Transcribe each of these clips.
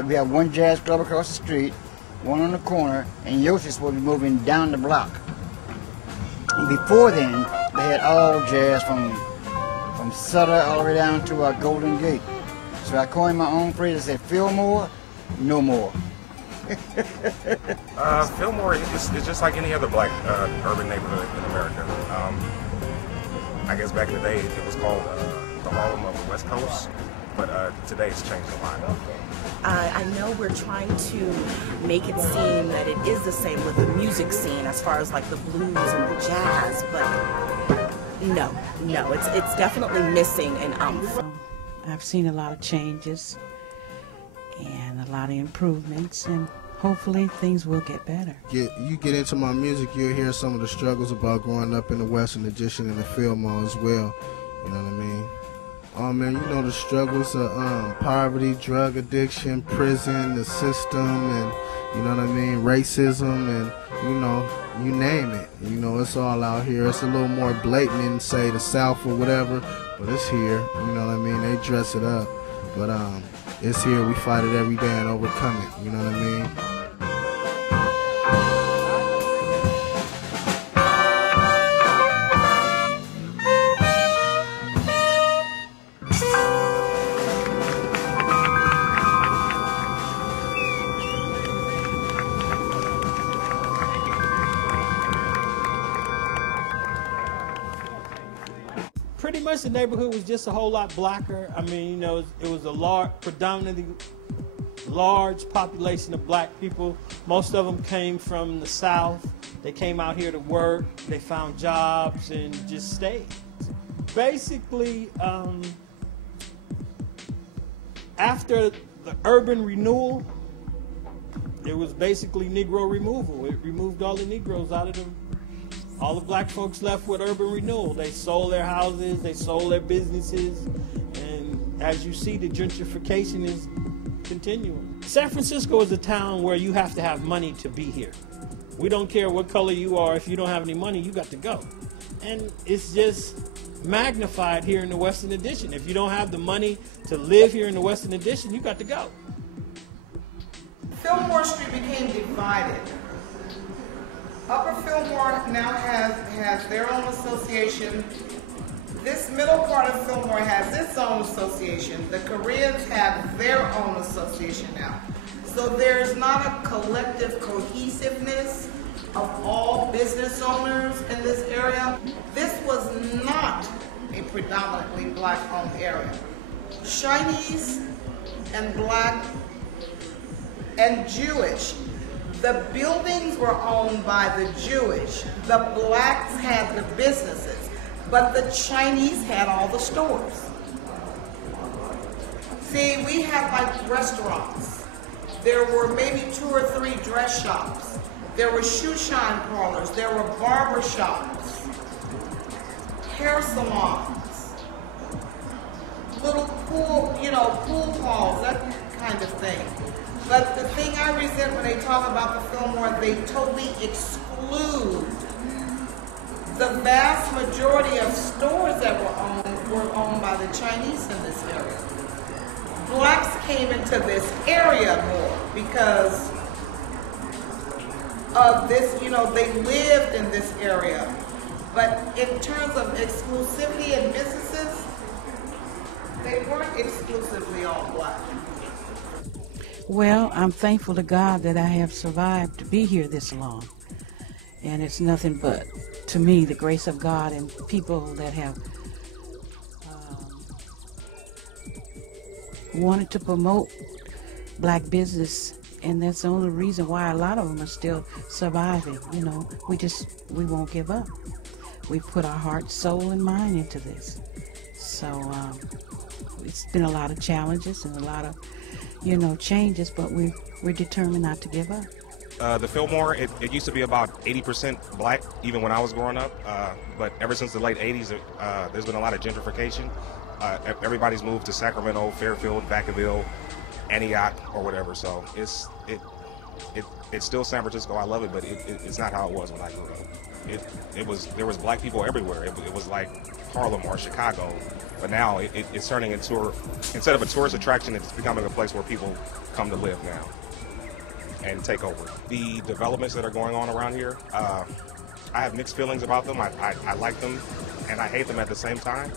Okay, we have one jazz club across the street, one on the corner, and Yoshi's will be moving down the block. And before then, they had all jazz from Sutter all the way down to Golden Gate. So I coined my own phrase. I said, Fillmore, no more. Fillmore is just like any other black urban neighborhood in America. I guess back in the day it was called the Harlem of the West Coast, but today it's changed a lot. I know we're trying to make it seem that it is the same with the music scene as far as like the blues and the jazz, but no, it's definitely missing an umph. I've seen a lot of changes and a lot of improvements, and hopefully things will get better. You get into my music, you'll hear some of the struggles about growing up in the Western Addition and the Fillmore as well. You know what I mean? Oh man, you know the struggles of poverty, drug addiction, prison, the system, and you know what I mean, racism, and you know, you name it. You know, it's all out here. It's a little more blatant in, say, the South or whatever, but it's here. You know what I mean? They dress it up, but it's here. We fight it every day and overcome it. You know what I mean? Pretty much the neighborhood was just a whole lot blacker. I mean, you know, it was a predominantly large population of black people. Most of them came from the South. They came out here to work. They found jobs and just stayed. Basically, after the urban renewal, it was basically Negro removal. It removed all the Negroes out of the all the black folks left with urban renewal. They sold their houses, they sold their businesses, and as you see, the gentrification is continuing. San Francisco is a town where you have to have money to be here. We don't care what color you are. If you don't have any money, you got to go. And it's just magnified here in the Western Addition. If you don't have the money to live here in the Western Addition, you got to go. Fillmore Street became divided. Upper Fillmore now has their own association. This middle part of Fillmore has its own association. The Koreans have their own association now. So there's not a collective cohesiveness of all business owners in this area. This was not a predominantly black-owned area. Chinese and black and Jewish. The buildings were owned by the Jewish. The blacks had the businesses, but the Chinese had all the stores. See, we had like restaurants. There were maybe 2 or 3 dress shops. There were shoe shine parlors. There were barber shops, hair salons, little pool, pool halls, that kind of thing. But the thing I resent when they talk about the Fillmore, they totally exclude the vast majority of stores that were owned by the Chinese in this area. Blacks came into this area more because of this, they lived in this area. But in terms of exclusivity and businesses, they weren't exclusively all black. Well, I'm thankful to God that I have survived to be here this long. And it's nothing but, to me, the grace of God and people that have wanted to promote black business. And that's the only reason why a lot of them are still surviving. We won't give up. We put our heart, soul, and mind into this. So it's been a lot of challenges and a lot of changes, but we're determined not to give up. The Fillmore, it used to be about 80% black, even when I was growing up. But ever since the late 80s, there's been a lot of gentrification. Everybody's moved to Sacramento, Fairfield, Vacaville, Antioch, or whatever. So it's still San Francisco. I love it, but it's not how it was when I grew up. There was black people everywhere. It was like Harlem or Chicago. But now it's turning into, instead of a tourist attraction, it's becoming a place where people come to live now and take over. The developments that are going on around here, I have mixed feelings about them. I like them and I hate them at the same time.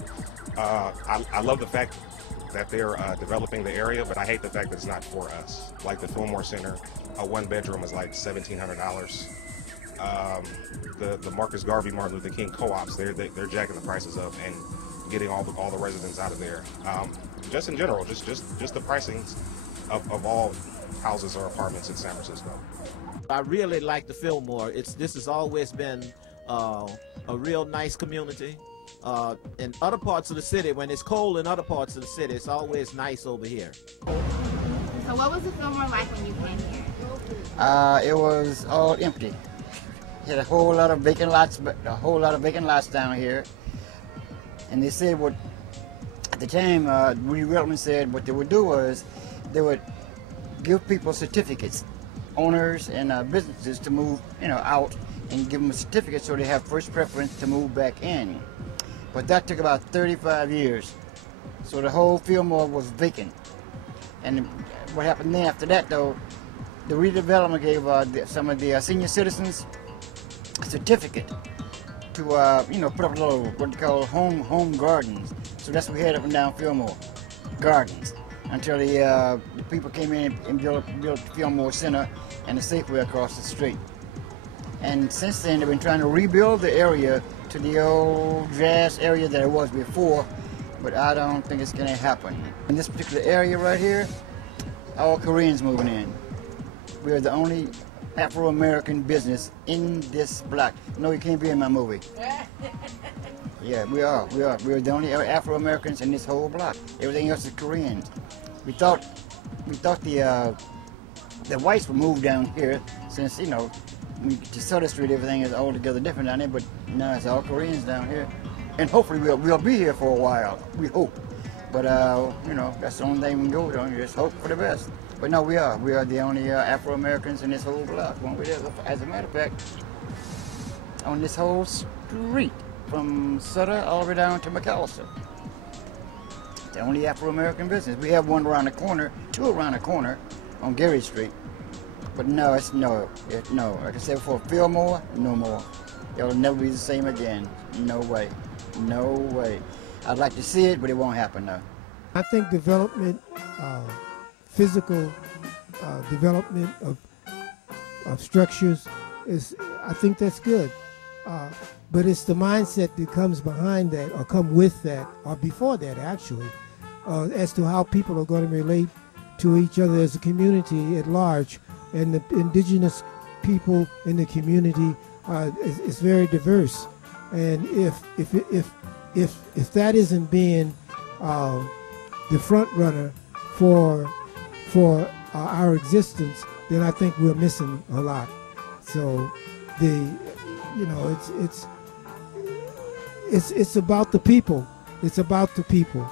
I love the fact that they're developing the area, but I hate the fact that it's not for us. Like the Fillmore Center, a one bedroom is like $1,700. The Marcus Garvey Martin Luther King co-ops, they're jacking the prices up and getting all the residents out of there. Just in general, just the pricings of all houses or apartments in San Francisco. I really like the Fillmore. This has always been a real nice community. In other parts of the city, when it's cold in other parts of the city, it's always nice over here. So what was the Fillmore like when you came here? It was all empty. Had a whole lot of vacant lots, down here. And they said at the time, redevelopment said what they would do was they would give people certificates, owners and businesses to move, out and give them a certificate so they have first preference to move back in. But that took about 35 years. So the whole Fillmore was vacant. And what happened then after that, though, the redevelopment gave some of the senior citizens a certificate to, put up little, what they call home gardens. So that's what we had up and down Fillmore, gardens, until the people came in and built Fillmore Center and the Safeway across the street. And since then, they've been trying to rebuild the area to the old jazz area that it was before, but I don't think it's going to happen. In this particular area right here, all Koreans moving in. We are the only Afro-American business in this block. No, you can't be in my movie. Yeah, we are. We are the only Afro-Americans in this whole block. Everything else is Koreans. We thought the whites would move down here since, to Sutter Street, everything is altogether different down there, but no, it's all Koreans down here. And hopefully we'll be here for a while, we hope. But, that's the only thing we can go on, just hope for the best. But no, we are the only Afro-Americans in this whole block. As a matter of fact, on this whole street, from Sutter all the way down to McAllister. The only Afro-American business. We have one around the corner, two around the corner on Gary Street. But no, no. Like I said before, Fillmore, no more. It'll never be the same again. No way. No way. I'd like to see it, but it won't happen now. I think development, physical development of structures I think that's good. But it's the mindset that comes behind that, or come with that, or before that actually, as to how people are going to relate to each other as a community at large. And the indigenous people in the community is very diverse. And if that isn't being the front runner for our existence, then I think we're missing a lot. So it's about the people. It's about the people.